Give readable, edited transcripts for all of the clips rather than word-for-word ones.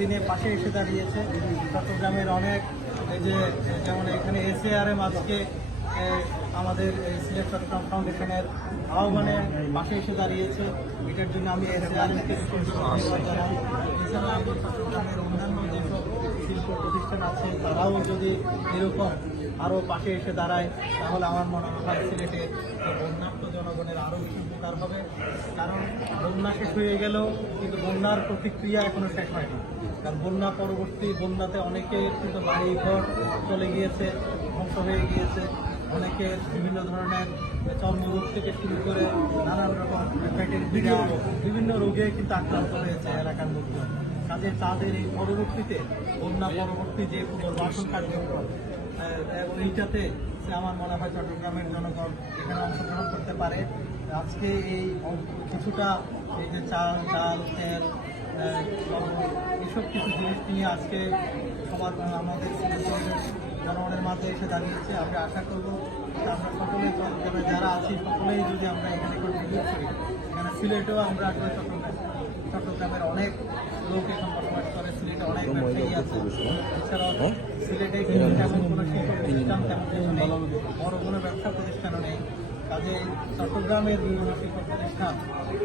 দিনে পাশে এসে দাঁড়িয়েছে। চট্টগ্রামের অনেক এই যে যেমন এখানে SARM আজকে আমাদের সিলেট চট্টগ্রাম ফাউন্ডেশনের আহ্বানে পাশে এসে দাঁড়িয়েছে। এটার জন্য আমি SARM-কে ধন্যবাদ জানাই। এছাড়া আমাদের চট্টগ্রামের অন্যান্য যেসব শিল্প প্রতিষ্ঠান আছে তারাও যদি এরকম আরও পাশে এসে দাঁড়ায় তাহলে আমার মনে হয় সিলেটে বন্যার্ত জনগণের আরও বেশি উপকার হবে। কারণ বন্যা শেষ হয়ে গেলেও কিন্তু বন্যার প্রতিক্রিয়া এখনো শেষ হয়নি। কারণ বন্যা পরবর্তী বন্যাতে অনেকের কিন্তু বাড়ি ঘর চলে গিয়েছে, ধ্বংস হয়ে গিয়েছে। অনেকের বিভিন্ন ধরনের চর্মরোগ থেকে শুরু করে নানান রকম পেটের পীড়া বিভিন্ন রোগে কিন্তু আক্রান্ত হয়েছে এলাকার লোকজন। কাজে তাদের এই পরবর্তীতে বন্যা পরবর্তী যে পুনর্বাসন কার্যক্রম এবং এইটাতে আমার মনে হয় চট্টগ্রামের জনগণ এখানে অংশগ্রহণ করতে পারে। আজকে এই কিছুটা এই যে চাল ডাল তেল এসব কিছু জিনিস নিয়ে আজকে সবার আমাদের জনগণের মাঝে এসে দাঁড়িয়েছে। আমরা আশা করবো আমরা সকলেই যারা আছি সকলেই যদি আমরা এখানে কন্ট্রিবিউট করি। এখানে সিলেটেও আমরা আসলে চট্টগ্রামের অনেক লোক এখন বসবাস করে, সিলেটে অনেক ব্যবসায়ী আছে। এছাড়াও সিলেটে কিন্তু তেমন কোনো শিল্প প্রতিষ্ঠান তেমন কিছু নেই, বড় কোনো ব্যবসা প্রতিষ্ঠানও নেই। কাজে চট্টগ্রামের বিভিন্ন শিল্প প্রতিষ্ঠান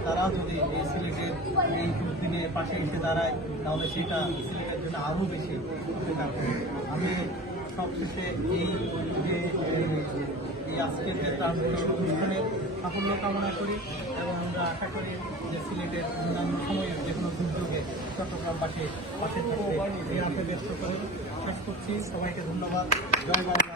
তারা যদি এই সিলেটের এই দুর্দিনে পাশে এসে দাঁড়ায় তাহলে সেটা সিলেটের জন্য আরও বেশি উপকার হবে। আমি সবশেষে এই আজকের যে অনুষ্ঠানের সাফল্য কামনা করি এবং আমরা আশা করি যে সিলেটের অন্যান্য সময়ে যে কোনো দুর্যোগে চট্টগ্রামবাসী পাশে থাকতে এই আশা ব্যক্ত করে শেষ করছি। সবাইকে ধন্যবাদ। জয় বাংলা।